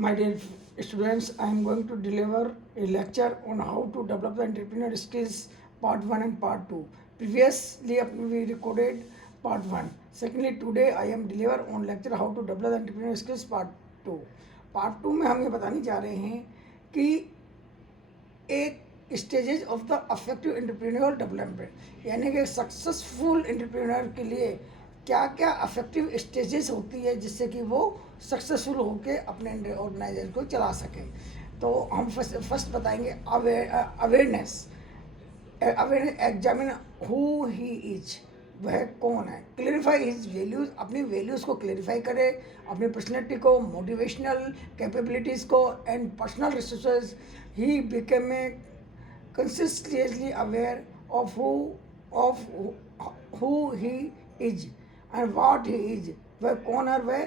My dear students, I am going to deliver a lecture on how to develop the entrepreneur skills part 1 and part 2. Previously we recorded part 1. Secondly, today I am deliver on lecture how to develop the entrepreneur skills part 2. Part 2 में हम ये बताने जा रहे हैं कि एक stages of the affective entrepreneur development, यानी कि सक्सेसफुल एंटरप्रेन्योर के लिए क्या क्या अफेक्टिव स्टेजेस होती है जिससे कि वो सक्सेसफुल होकर अपने ऑर्गेनाइजेशन को चला सके। तो हम फर्स्ट बताएंगे awareness. Examine who he is, वह कौन है। क्लेरिफाई हिज वैल्यूज़, अपनी वैल्यूज़ को क्लेरिफाई करे, अपनी पर्सनैलिटी को, मोटिवेशनल कैपेबिलिटीज़ को and personal resources. He became a consciously aware of who he is and what he is, वह कौन है और वह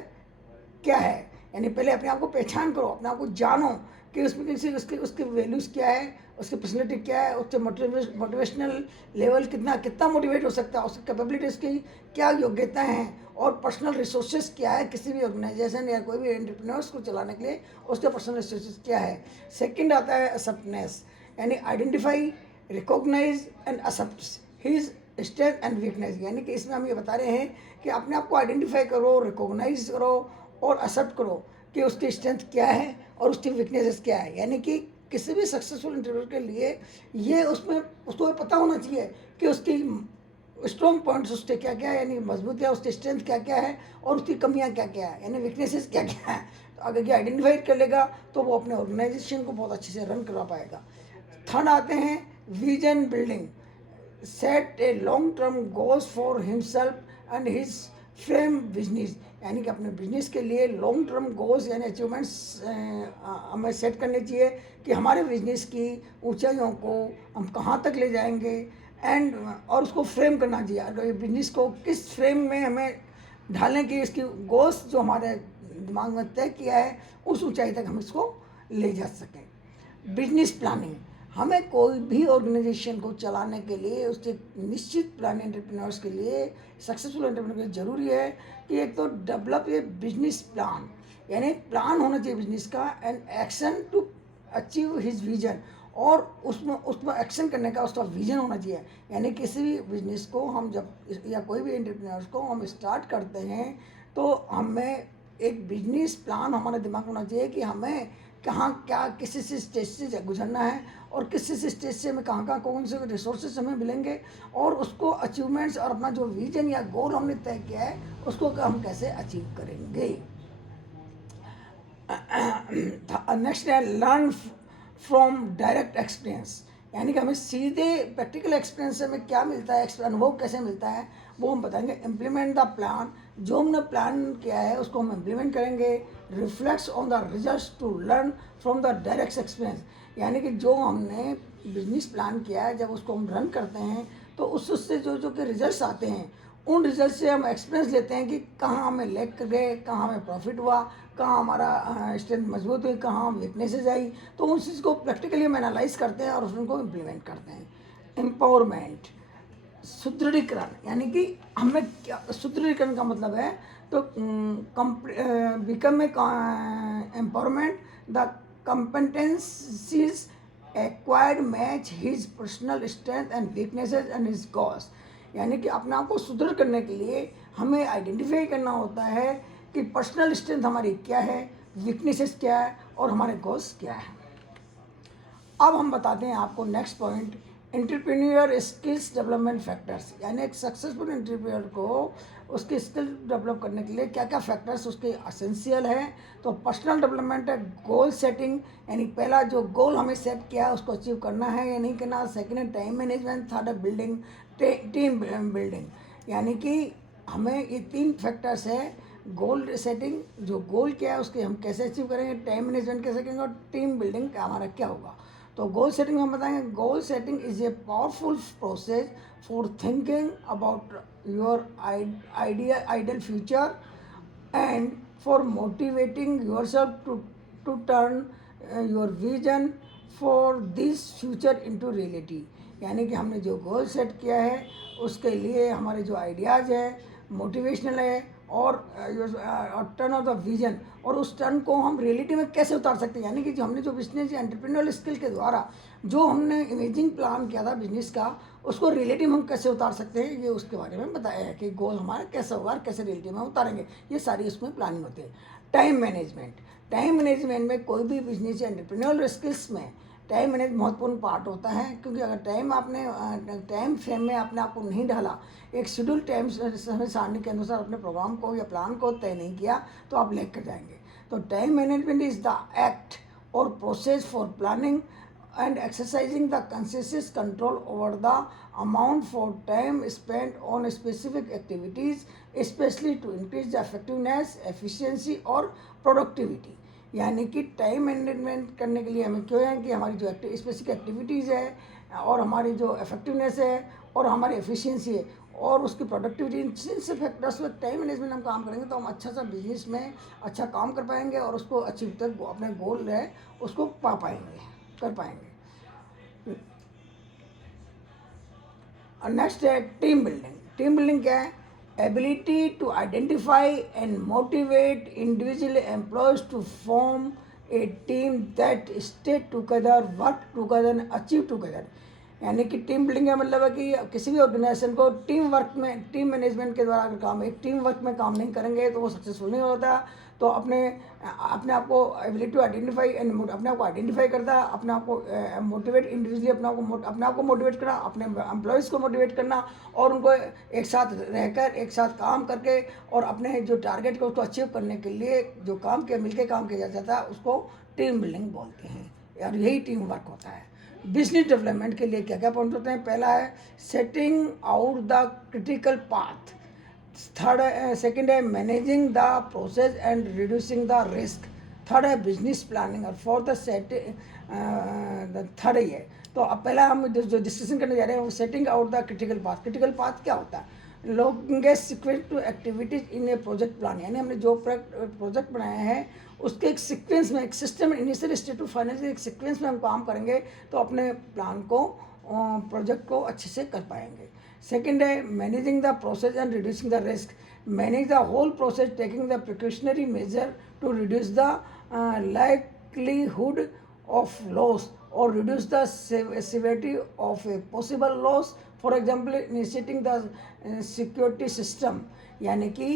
क्या है। यानी पहले अपने आप को पहचान करो, अपने आप को जानो कि उसमें किसी उसकी वैल्यूज़ क्या है, उसकी पर्सनैलिटी क्या है, उसके मोटिवेशनल लेवल कितना मोटिवेट हो सकता है, उसकी कैपेबिलिटीज़ की क्या योग्यता हैं, और पर्सनल रिसोर्सेज क्या है किसी भी ऑर्गेनाइजेशन या कोई भी एंटरप्रेन्योर्स को चलाने के लिए उसके पर्सनल रिसोर्सेज क्या है। सेकंड आता है एक्सेप्टेंस, यानी identify, recognise and accept his strength and weakness. यानी कि इसमें हम ये बता रहे हैं कि अपने आप को आइडेंटिफाई करो, रिकॉग्नाइज करो और एक्सेप्ट करो कि उसकी स्ट्रेंथ क्या है और उसकी वीकनेसेस क्या है। यानी कि किसी भी सक्सेसफुल इंटरव्यू के लिए ये उसमें उसको पता होना चाहिए कि उसकी स्ट्रॉन्ग पॉइंट्स उसके क्या क्या है, यानी मजबूतियाँ, उसकी स्ट्रेंथ क्या क्या है और उसकी कमियाँ क्या क्या है, यानी वीकनेसेस क्या क्या है। तो अगर ये आइडेंटिफाई कर लेगा तो वो अपने ऑर्गेनाइजेशन को बहुत अच्छे से रन करवा पाएगा। थर्ड आते हैं vision building. Set a long term goals for himself and his frame business, यानी कि अपने बिजनेस के लिए लॉन्ग टर्म गोल्स यानी अचीवमेंट्स हमें सेट करने चाहिए कि हमारे बिजनेस की ऊंचाइयों को हम कहाँ तक ले जाएंगे एंड और उसको फ्रेम करना चाहिए। अगर ये बिजनेस को किस फ्रेम में हमें ढालने की इसकी गोल्स जो हमारे दिमाग में तय किया है उस ऊंचाई तक हम इसको ले जा सकें। बिजनेस प्लानिंग, हमें कोई भी ऑर्गेनाइजेशन को चलाने के लिए उसके निश्चित प्लान एंटरप्रेन्योर्स के लिए, सक्सेसफुल एंटरप्रेन्योर के लिए ज़रूरी है कि एक तो डेवलप ए बिजनेस प्लान, यानी प्लान होना चाहिए बिजनेस का, and action to achieve his vision, और उसमें एक्शन करने का उसका विजन होना चाहिए। यानी किसी भी बिजनेस को हम जब या कोई भी एंटरप्रेन्योर्स को हम स्टार्ट करते हैं तो हमें एक बिजनेस प्लान हमारे दिमाग में होना चाहिए कि हमें कहाँ क्या किसी से स्टेज से गुजरना है और किसी से स्टेज से हमें कहाँ कौन से रिसोर्सेज हमें मिलेंगे और उसको अचीवमेंट्स और अपना जो विजन या गोल हमने तय किया है उसको हम कैसे अचीव करेंगे। नेक्स्ट है लर्न फ्रॉम डायरेक्ट एक्सपीरियंस, यानी कि हमें सीधे प्रैक्टिकल एक्सपीरियंस से हमें क्या मिलता है, अनुभव कैसे मिलता है वो हम बताएंगे। इम्प्लीमेंट द प्लान, जो हमने प्लान किया है उसको हम इम्प्लीमेंट करेंगे। Reflects on the results to learn from the direct experience, यानी कि जो हमने बिजनेस प्लान किया है जब उसको हम रन करते हैं तो उससे जो कि रिजल्ट्स आते हैं उन रिजल्ट से हम एक्सपीरियंस लेते हैं कि कहाँ हमें लैग कर गए, कहाँ हमें प्रॉफिट हुआ, कहाँ हमारा स्ट्रेंथ मजबूत हुई, कहाँ वीकनेसेस आई। तो उन चीज़ को प्रैक्टिकली हम एनालाइज करते हैं और उनको इम्प्लीमेंट करते हैं। एम्पावरमेंट, सुदृढ़ीकरण, यानी कि हमें क्या सुदृढ़ीकरण का मतलब है तो become a empowerment the competencies acquired match his personal strength and weaknesses and his goals, यानी कि अपने आप को सुदृढ़ करने के लिए हमें आइडेंटिफाई करना होता है कि पर्सनल स्ट्रेंथ हमारी क्या है, वीकनेसेस क्या है और हमारे गोल्स क्या है। अब हम बताते हैं आपको next point, entrepreneur skills development factors, यानी एक सक्सेसफुल एंटरप्रेन्योर को उसके स्किल डेवलप करने के लिए क्या क्या फैक्टर्स उसके असेंशियल है। तो पर्सनल डेवलपमेंट है, गोल सेटिंग, यानी पहला जो गोल हमें सेट किया है उसको अचीव करना है या नहीं करना। सेकेंड है टाइम मैनेजमेंट। थर्ड है बिल्डिंग टीम बिल्डिंग, यानी कि हमें ये 3 फैक्टर्स है, गोल सेटिंग, जो गोल क्या है उसके हम कैसे अचीव करेंगे, टाइम मैनेजमेंट कैसे करेंगे और टीम बिल्डिंग का हमारा क्या होगा। तो गोल सेटिंग हम बताएंगे, goal setting is a powerful process for thinking about your ideal future and for motivating yourself to turn your vision for this future into reality, यानी कि हमने जो गोल सेट किया है उसके लिए हमारे जो आइडियाज़ है, मोटिवेशनल है और टर्न ऑफ द विजन, और उस टर्न को हम रियलिटी में कैसे उतार सकते हैं, यानी कि जो हमने जो बिजनेस या एंटरप्रेन्योरल स्किल के द्वारा जो हमने इमेजिंग प्लान किया था बिजनेस का, उसको रियलिटी में हम कैसे उतार सकते हैं, ये उसके बारे में बताया है कि गोल हमारा कैसे होगा और कैसे रियलिटी में उतारेंगे। ये सारी उसमें प्लानिंग होती है। टाइम मैनेजमेंट, टाइम मैनेजमेंट में कोई भी बिजनेस या एंटरप्रेन्योरल स्किल्स में टाइम मैनेज महत्वपूर्ण पार्ट होता है, क्योंकि अगर टाइम फ्रेम में अपने आप को नहीं डाला, एक शेड्यूल टाइम समय सारणी के अनुसार अपने प्रोग्राम को या प्लान को तय नहीं किया, तो आप लैग कर जाएंगे। तो time management is the act और process for planning and exercising the conscious control over the amount for time spent on specific activities, especially to increase the effectiveness, efficiency और productivity। यानी कि टाइम मैनेजमेंट करने के लिए हमें क्यों है कि हमारी जो स्पेसिफिक एक्टिविटीज़ है और हमारी जो इफेक्टिवनेस है और हमारी एफिशिएंसी है और उसकी प्रोडक्टिविटी, इन से फैक्टर्स में टाइम मैनेजमेंट हम काम करेंगे तो हम अच्छा सा बिजनेस में अच्छा काम कर पाएंगे और उसको अचीव तक अपने गोल है उसको पा पाएंगे, कर पाएंगे। और नेक्स्ट है टीम बिल्डिंग। टीम बिल्डिंग क्या है? Ability to identify and motivate individual employees to form a team that stay together, work together and achieve together. यानी कि टीम बिल्डिंग का मतलब है कि किसी भी ऑर्गेनाइजेशन को टीम वर्क में, टीम मैनेजमेंट के द्वारा अगर काम, एक टीम वर्क में काम नहीं करेंगे तो वो सक्सेसफुल नहीं होता। तो अपने आप को एबिलिटी टू आइडेंटिफाई एंड अपने आप को आइडेंटिफाई करता, अपने आप को मोटिवेट इंडिविजुअली, अपने आप को मोटिवेट करना, अपने एम्प्लॉयज़ को मोटिवेट करना और उनको एक साथ रहकर एक साथ काम करके और अपने जो टारगेट को उसको अचीव करने के लिए जो काम किया, मिलकर काम किया जाता है उसको टीम बिल्डिंग बोलते हैं, और यही टीम वर्क होता है। बिजनेस डेवलपमेंट के लिए क्या क्या पॉइंट होते हैं? पहला है setting out the critical path, third है, सेकेंड है managing the process and reducing the risk, third है बिजनेस प्लानिंग, और फोर्थ है थर्ड ही है। तो अब पहला हम जो डिस्कशन करने जा रहे हैं वो setting out the critical path. Critical path क्या होता है? Longest sequence to activities in a project plan, यानी हमने जो प्रोजेक्ट बनाया है उसके एक सीक्वेंस में, एक system, initial stage to final के एक सीक्वेंस में हम काम करेंगे तो अपने प्लान को, प्रोजेक्ट को अच्छे से कर पाएंगे। सेकेंड है managing the process and reducing the risk, manage the whole process taking the precautionary measure to reduce the likelihood of loss or reduce the severity of a possible loss, for example initiating the security system। यानी कि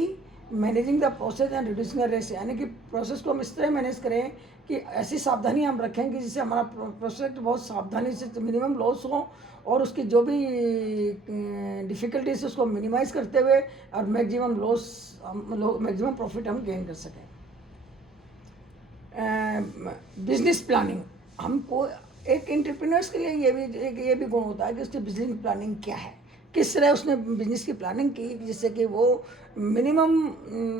managing the process and reducing the risk, यानी कि process को हम इस तरह manage करें कि ऐसी सावधानी हम रखें कि जिससे हमारा प्रोजेक्ट बहुत सावधानी से मिनिमम लॉस हो और उसकी जो भी डिफ़िकल्टीज उसको मिनिमाइज़ करते हुए और मैक्सिमम मैक्सिमम प्रॉफिट हम गेन कर सकें। बिजनेस प्लानिंग, हमको एक एंटरप्रेन्योर्स के लिए ये भी गुण होता है कि उसकी बिजनेस प्लानिंग क्या है, किस तरह उसने बिजनेस की प्लानिंग की जिससे कि वो मिनिमम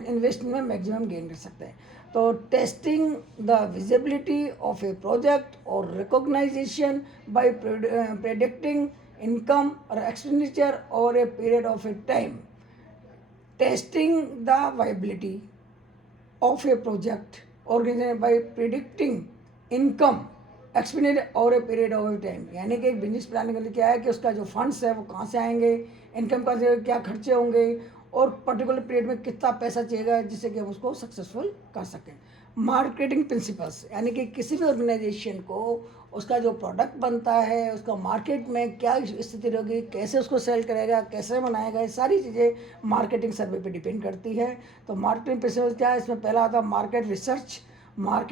इन्वेस्टमेंट में मैक्सिमम गेन कर सकते हैं। तो testing the visibility of A project और रिकॉग्नाइजेशन बाय प्रेडिक्टिंग इनकम और expenditure over a period of A time, testing the viability of a project organized by predicting income expenditure over a period of time. यानी कि एक business planning में क्या है कि उसका जो फंड्स है वो कहाँ से आएंगे, इनकम का क्या खर्चे होंगे और पर्टिकुलर पीरियड में कितना पैसा चाहिएगा जिससे कि हम उसको सक्सेसफुल कर सकें। मार्केटिंग प्रिंसिपल्स, यानी कि किसी भी ऑर्गेनाइजेशन को उसका जो प्रोडक्ट बनता है उसका मार्केट में क्या स्थिति रहेगी, कैसे उसको सेल करेगा, कैसे बनाएगा, ये सारी चीज़ें मार्केटिंग सर्वे पे डिपेंड करती है। तो मार्केटिंग प्रिंसिपल क्या है? इसमें पहला आता है मार्केट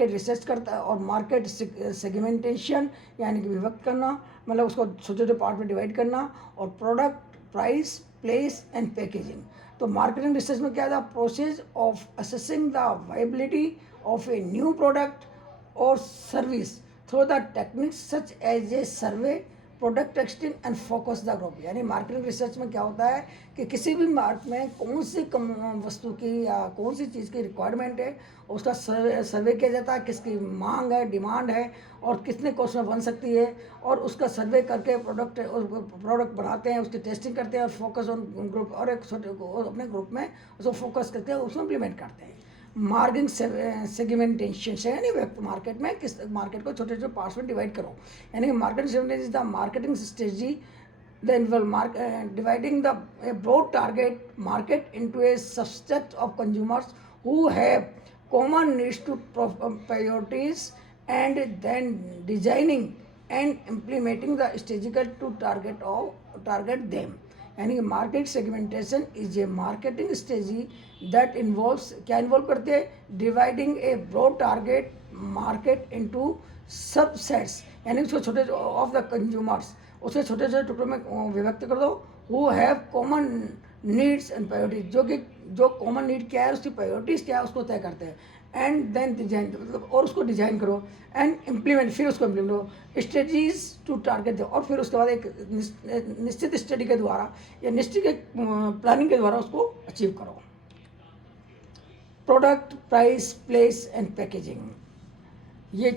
रिसर्च करता है और मार्केट सेगमेंटेशन, यानी कि विभक्त करना, मतलब उसको छोटे छोटे पार्ट में डिवाइड करना, और product, price, place and packaging. तो मार्केटिंग रिसर्च में क्या था? Process of assessing the viability of a new product और service through the techniques such as a survey, product testing and focus the group. यानी marketing research में क्या होता है कि किसी भी मार्केट में कौन सी वस्तु की या कौन सी चीज़ की रिक्वायरमेंट है उसका सर्वे किया जाता है, किसकी मांग है, डिमांड है और कितने कॉस्ट में बन सकती है, और उसका सर्वे करके प्रोडक्ट बनाते हैं, उसकी टेस्टिंग करते हैं और फोकस ऑन ग्रुप और एक छोटे अपने ग्रुप में उसको फोकस करके उसमें इम्प्लीमेंट करते हैं। मार्केटिंग सेगमेंटेशन से, यानी मार्केट में मार्केट को छोटे छोटे पार्ट्स में डिवाइड करो, यानी marketing segmentation is the marketing strategy They involve dividing the a broad target market into a subset of consumers who have common needs to priorities, and then designing and implementing the strategy to target them. यानी कि market segmentation is a marketing strategy that involves, क्या involve करते हैं, dividing a broad target market into subsets, यानी उसको छोटे of the consumers, उसे छोटे छोटे टुकड़ों में विभक्त कर दो, who have common needs and priorities, जो कि जो कॉमन नीड क्या है, उसकी प्रायोरिटीज़ क्या है, उसको तय करते हैं, एंड देन डिजाइन, मतलब और उसको डिजाइन करो एंड इम्प्लीमेंट, फिर उसको इम्प्लीमेंट करो, स्ट्रेटजीज टू टारगेट दो, और फिर उसके बाद एक निश्चित स्टडी के द्वारा या निश्चित प्लानिंग के द्वारा उसको अचीव करो. Product, price, place and packaging, ये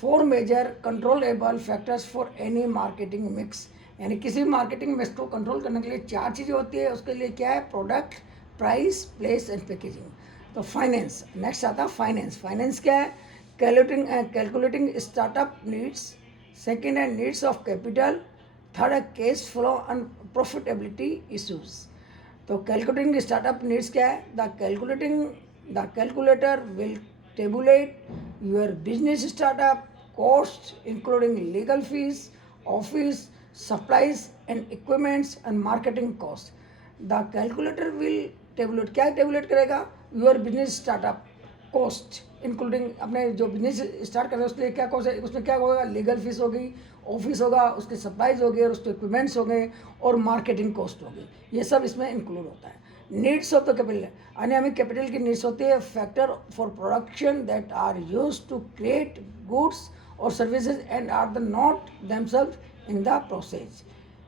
four major controllable factors for any marketing mix, यानी किसी भी मार्केटिंग मिक्स को कंट्रोल करने के लिए चार चीज़ें होती है. उसके लिए क्या है, product, price, place and packaging. तो फाइनेंस, नेक्स्ट आता है फाइनेंस. फाइनेंस क्या है, कैलकुलेटिंग स्टार्टअप नीड्स, सेकेंड है नीड्स ऑफ कैपिटल, थर्ड है cash flow and profitability issues. तो कैलकुलेटिंग स्टार्टअप नीड्स क्या है, the calculator will tabulate your business startup costs including legal fees, office supplies and equipments and marketing costs. The calculator will tabulate, क्या tabulate करेगा, your business startup cost including, अपने जो business start कर रहे हैं उसके लिए क्या कॉस्ट है, उसमें क्या होगा, लीगल फीस होगी, ऑफिस होगा, उसके सप्लाईज हो गए और उसके इक्विपमेंट्स हो गए और मार्केटिंग कॉस्ट होगी, ये सब इसमें इंक्लूड होता है. नीड्स ऑफ द कैपिटल, यानी हमें कैपिटल की नीड्स होती है, factor for production that are use to create goods और services and are the not themselves in the process,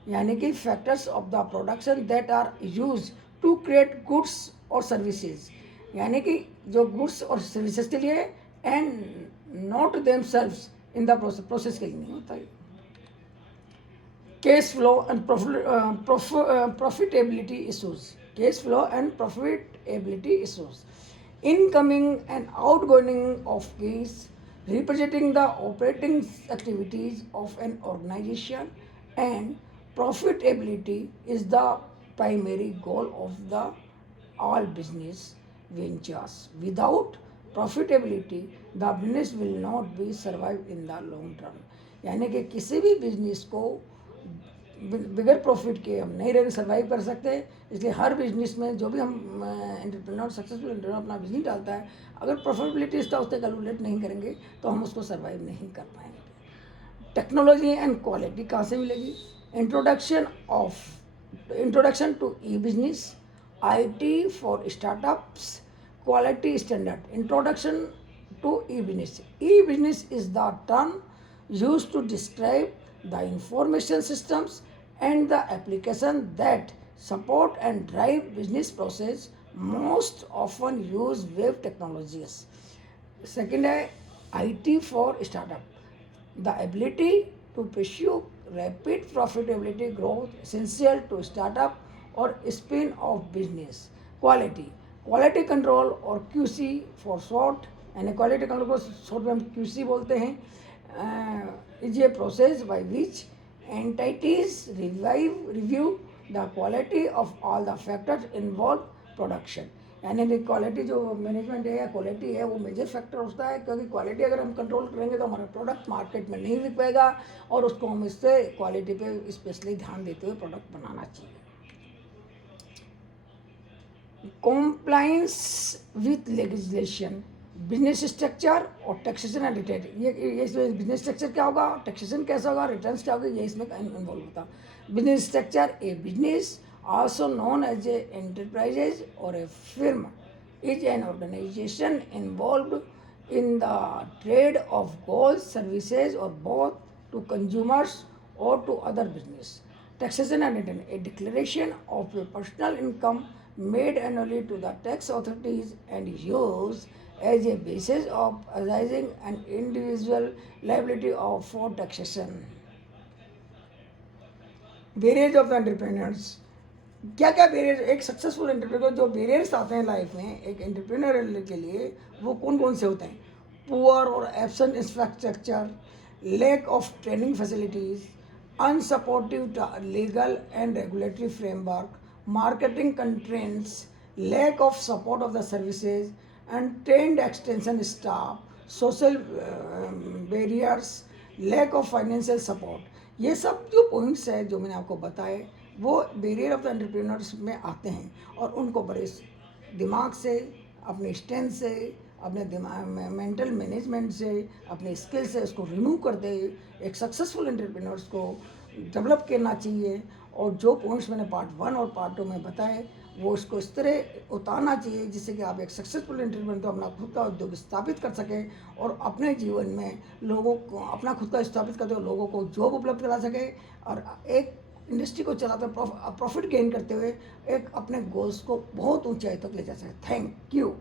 यानी कि factors of the production that are use to create goods और services, यानी कि जो गुड्स और सर्विसेज के लिए, and not themselves in the process के लिए नहीं होता है. Cash flow and profitability issues. Cash flow and profitability issues. Incoming and outgoing of fees representing the operating activities of an organization, and profitability is the primary goal of the all business ventures. Without profitability, the business will not be survive in the long term. यानी कि किसी भी business को बगैर profit के हम नहीं रह सर्वाइव कर सकते. इसलिए हर बिजनेस में जो भी हम एंटरप्रेन्योर, सक्सेसफुल एंटरप्रेन्योर अपना बिजनेस डालता है, अगर प्रॉफिटेबिलिटी इसका उससे कैलकुलेट नहीं करेंगे तो हम उसको सर्वाइव नहीं कर पाएंगे. टेक्नोलॉजी एंड क्वालिटी कहाँ से मिलेगी, introduction to e business, IT for startups, quality standard. Introduction to e business. E business is the term used to describe the information systems and the application that support and drive business process, most often use web technologies. Second है IT for startup, the ability to pursue rapid profitability growth essential to startup or spin off business. Quality control और QC for short, यानी quality control को short में हम QC बोलते हैं, is a process by which entities review the quality of all the factors involved production. यानी quality जो management है या क्वालिटी है वो मेजर फैक्टर होता है, क्योंकि क्वालिटी अगर हम कंट्रोल करेंगे तो हमारा प्रोडक्ट मार्केट में नहीं बिक पाएगा और उसको हम इससे क्वालिटी पे स्पेशली ध्यान देते हुए प्रोडक्ट बनाना चाहिए. Compliance with legislation, business structure और टैक्सेशन एंड रिटर्न. ये इसमें बिजनेस स्ट्रक्चर क्या होगा, टैक्सेशन कैसा होगा, रिटर्न्स क्या होगा, ये इसमें इन्वॉल्व होता. Business structure, A business also known as a enterprises or a firm is an organization involved in the trade of goods, services or both to consumers or to other business. Taxation and return, a declaration of a personal income made annually to the tax authorities and used as a basis of assessing an individual liability for taxation. Barriers of the entrepreneurs. क्या क्या barrier, एक successful entrepreneur जो barriers आते हैं life में एक entrepreneur के लिए, वो कौन कौन से होते हैं. पुअर और absent infrastructure, lack of training facilities, unsupportive legal and regulatory framework, marketing constraints, lack of support of the services, and trained extension staff, social barriers, lack of financial support. ये सब जो पॉइंट्स है जो मैंने आपको बताए वो बैरियर ऑफ द एंटरप्रेन्योर्स में आते हैं और उनको बड़े दिमाग से, अपने स्ट्रेंथ से, अपने दिमाग में मेंटल मैनेजमेंट से, अपने स्किल से उसको रिमूव करते हुए एक सक्सेसफुल एंटरप्रेन्योर्स को डेवलप करना चाहिए। और जो पॉइंट्स मैंने पार्ट 1 और पार्ट 2 में बताए वो उसको इस तरह उतारना चाहिए जिससे कि आप एक सक्सेसफुल एंटरप्रेन्योर तो अपना खुद का उद्योग स्थापित कर सकें और अपने जीवन में लोगों को अपना खुद का स्थापित करते हुए लोगों को जॉब उपलब्ध करा सके और एक इंडस्ट्री को चलाते प्रॉफिट गेन करते हुए एक अपने गोल्स को बहुत ऊंचाई तक ले जा सके। Thank you.